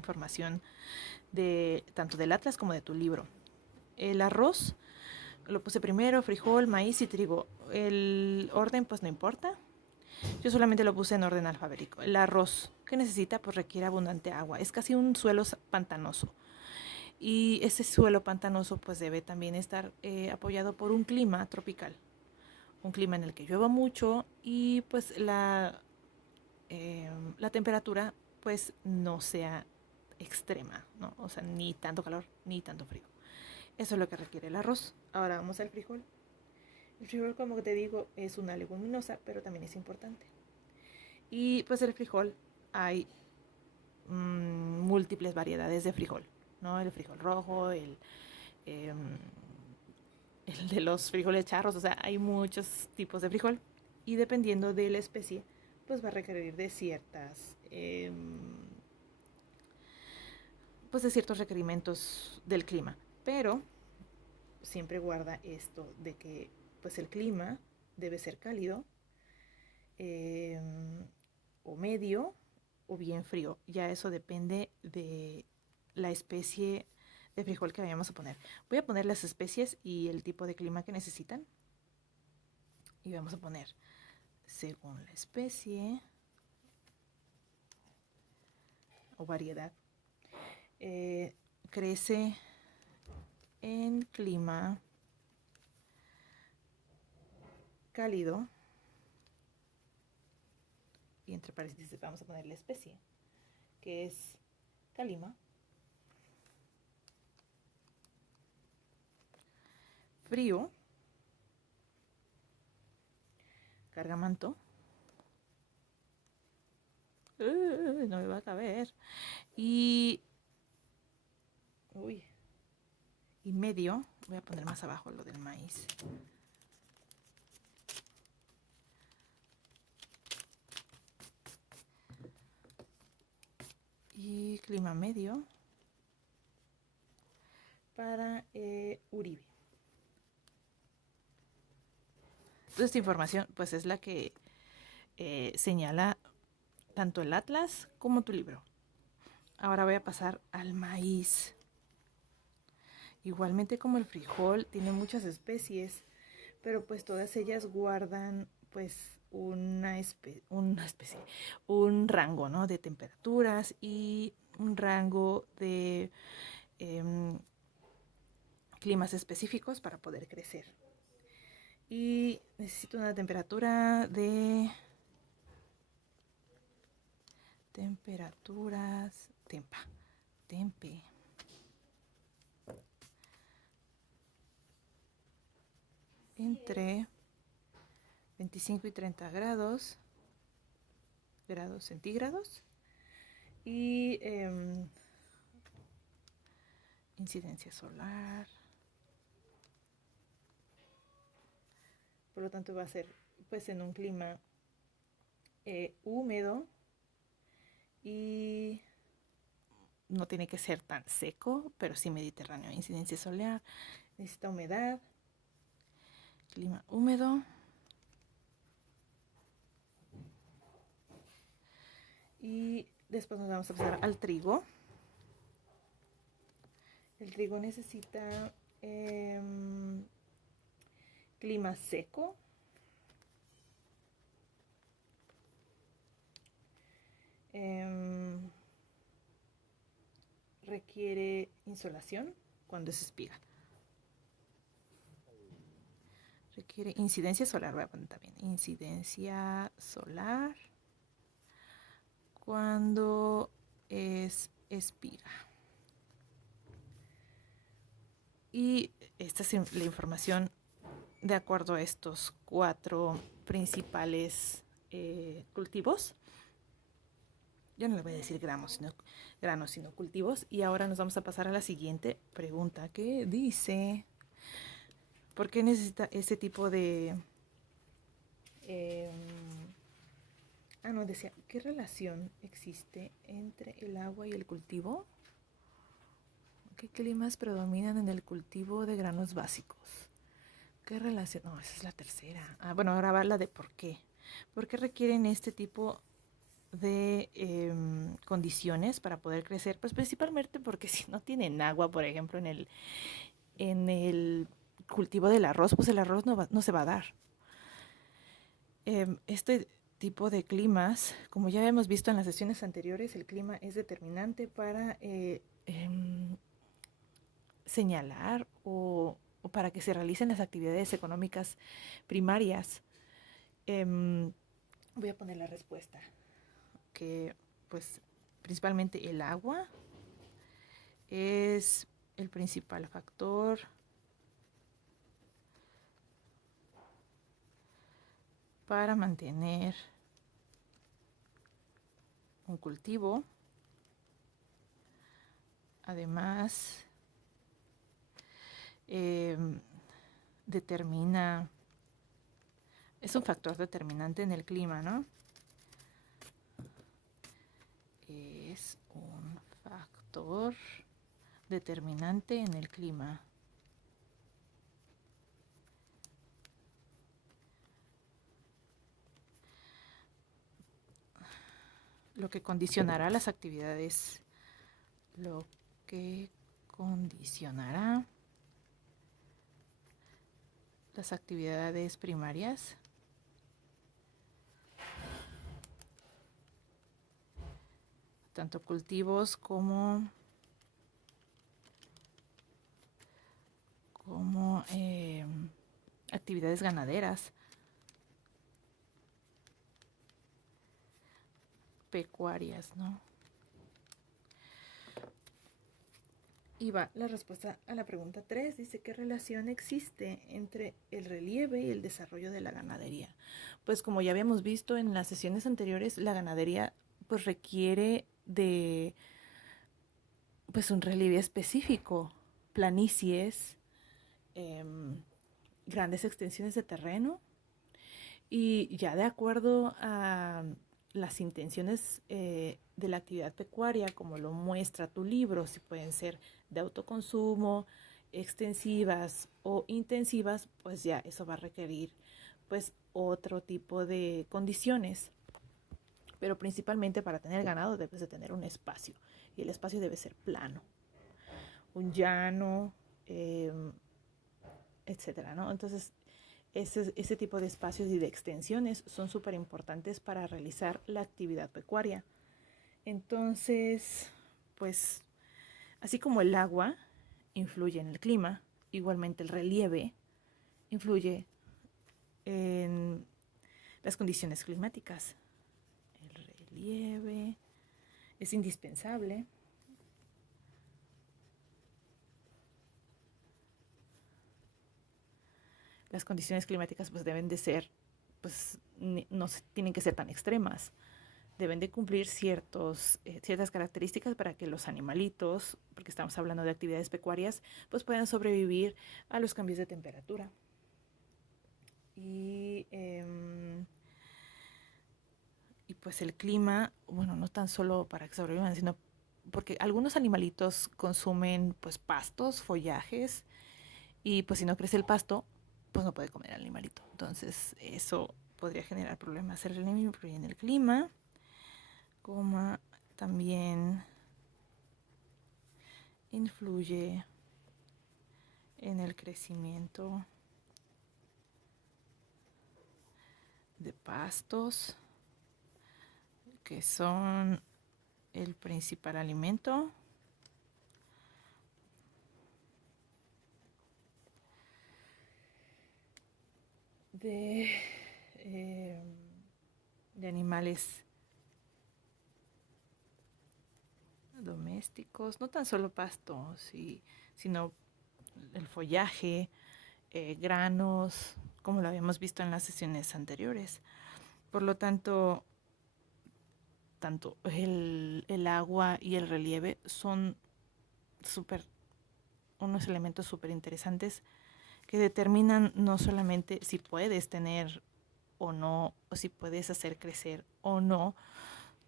información de tanto del atlas como de tu libro. El arroz lo puse primero, frijol, maíz y trigo. El orden pues no importa. Yo solamente lo puse en orden alfabético. El arroz que necesita pues requiere abundante agua. Es casi un suelo pantanoso. Y ese suelo pantanoso pues debe también estar apoyado por un clima tropical. Un clima en el que llueva mucho y pues la temperatura pues no sea extrema, ¿no? O sea, ni tanto calor ni tanto frío. Eso es lo que requiere el arroz. Ahora vamos al frijol. El frijol, como te digo, es una leguminosa, pero también es importante. Y pues el frijol hay múltiples variedades de frijol, ¿no? El frijol rojo, eh, el de los frijoles charros, o sea, hay muchos tipos de frijol y dependiendo de la especie, pues va a requerir de pues de ciertos requerimientos del clima. Pero siempre guarda esto de que pues el clima debe ser cálido eh, o medio o bien frío. Ya eso depende de la especie de frijol que vayamos a poner. Voy a poner las especies y el tipo de clima que necesitan. Y vamos a poner según la especie o variedad. Crece en clima cálido. Y entre paréntesis vamos a poner la especie, que es calima. Frío. Cargamanto. No me va a caber. Y y medio, voy a poner más abajo lo del maíz. Y clima medio para Uribe. Toda esta información pues es la que señala tanto el atlas como tu libro. Ahora voy a pasar al maíz. Igualmente como el frijol, tiene muchas especies, pero pues todas ellas guardan pues una especie, un rango, ¿no? De temperaturas y un rango de climas específicos para poder crecer. Y necesito una temperatura de tempe entre 25 y 30 grados centígrados y incidencia solar. Por lo tanto va a ser pues en un clima húmedo y no tiene que ser tan seco, pero sí mediterráneo. Incidencia solar, necesita humedad, clima húmedo. Y después nos vamos a pasar al trigo. El trigo necesita clima seco, requiere insolación cuando es espiga. Requiere incidencia solar, voy a poner también incidencia solar cuando es espiga. Y esta es la información de acuerdo a estos 4 principales cultivos. Yo no le voy a decir granos, sino cultivos. Y ahora nos vamos a pasar a la siguiente pregunta que dice: ¿por qué necesita ese tipo de... decía, ¿qué relación existe entre el agua y el cultivo? ¿Qué climas predominan en el cultivo de granos básicos? ¿Qué relación? No, esa es la tercera. Bueno, ahora va la de por qué. ¿Por qué requieren este tipo de condiciones para poder crecer, pues principalmente porque si no tienen agua, por ejemplo, en el cultivo del arroz, pues el arroz no se va a dar. Este tipo de climas, como ya hemos visto en las sesiones anteriores, el clima es determinante para señalar o para que se realicen las actividades económicas primarias. Voy a poner la respuesta, que pues principalmente el agua es el principal factor para mantener un cultivo. Además, determina, es un factor determinante en el clima, ¿no? Es un factor determinante en el clima. Lo que condicionará las actividades, lo que condicionará las actividades primarias tanto cultivos como actividades ganaderas, pecuarias, ¿no? Y va la respuesta a la pregunta 3. Dice, ¿qué relación existe entre el relieve y el desarrollo de la ganadería? Pues como ya habíamos visto en las sesiones anteriores, la ganadería pues requiere de pues un relieve específico, planicies, grandes extensiones de terreno, y ya de acuerdo a las intenciones de la actividad pecuaria, como lo muestra tu libro, si pueden ser de autoconsumo, extensivas o intensivas, pues ya eso va a requerir pues otro tipo de condiciones. Pero principalmente para tener ganado debes de tener un espacio, y el espacio debe ser plano, un llano, etcétera, ¿no? Entonces, ese tipo de espacios y de extensiones son súper importantes para realizar la actividad pecuaria. Entonces, pues, así como el agua influye en el clima, igualmente el relieve influye en las condiciones climáticas. El relieve es indispensable. Las condiciones climáticas pues deben de ser, pues no tienen que ser tan extremas. Deben de cumplir ciertas características para que los animalitos, porque estamos hablando de actividades pecuarias, pues puedan sobrevivir a los cambios de temperatura. Y pues el clima, bueno, no tan solo para que sobrevivan, sino porque algunos animalitos consumen pues pastos, follajes, y pues si no crece el pasto, pues no puede comer el animalito. Entonces eso podría generar problemas. El relieve influye en el clima, como también influye en el crecimiento de pastos, que son el principal alimento de, eh, de animales domésticos, no tan solo pastos, sino el follaje, granos, como lo habíamos visto en las sesiones anteriores. Por lo tanto el agua y el relieve son unos elementos súper interesantes que determinan no solamente si puedes tener o no, o si puedes hacer crecer o no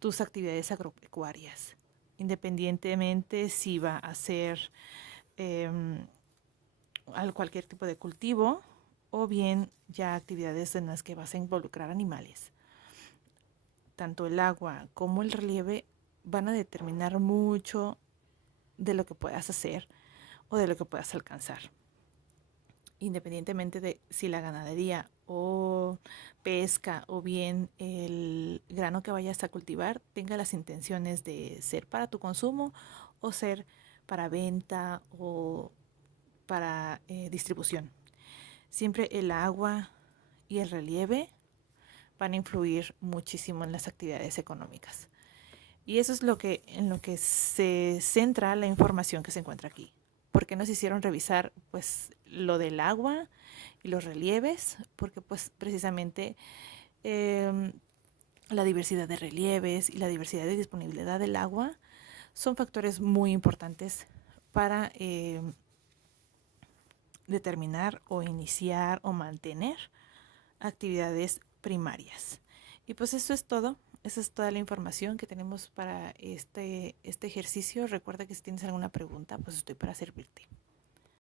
tus actividades agropecuarias, independientemente si va a ser eh, cualquier tipo de cultivo o bien ya actividades en las que vas a involucrar animales. tanto el agua como el relieve van a determinar mucho de lo que puedas hacer o de lo que puedas alcanzar. Independientemente de si la ganadería o pesca o bien el grano que vayas a cultivar tenga las intenciones de ser para tu consumo o ser para venta o para distribución. Siempre el agua y el relieve van a influir muchísimo en las actividades económicas. Y eso es en lo que se centra la información que se encuentra aquí. ¿Por qué nos hicieron revisar pues lo del agua y los relieves? Porque pues precisamente eh, la diversidad de relieves y la diversidad de disponibilidad del agua son factores muy importantes para determinar o iniciar o mantener actividades primarias. Y pues eso es todo. Esa es toda la información que tenemos para este ejercicio. Recuerda que si tienes alguna pregunta, pues estoy para servirte.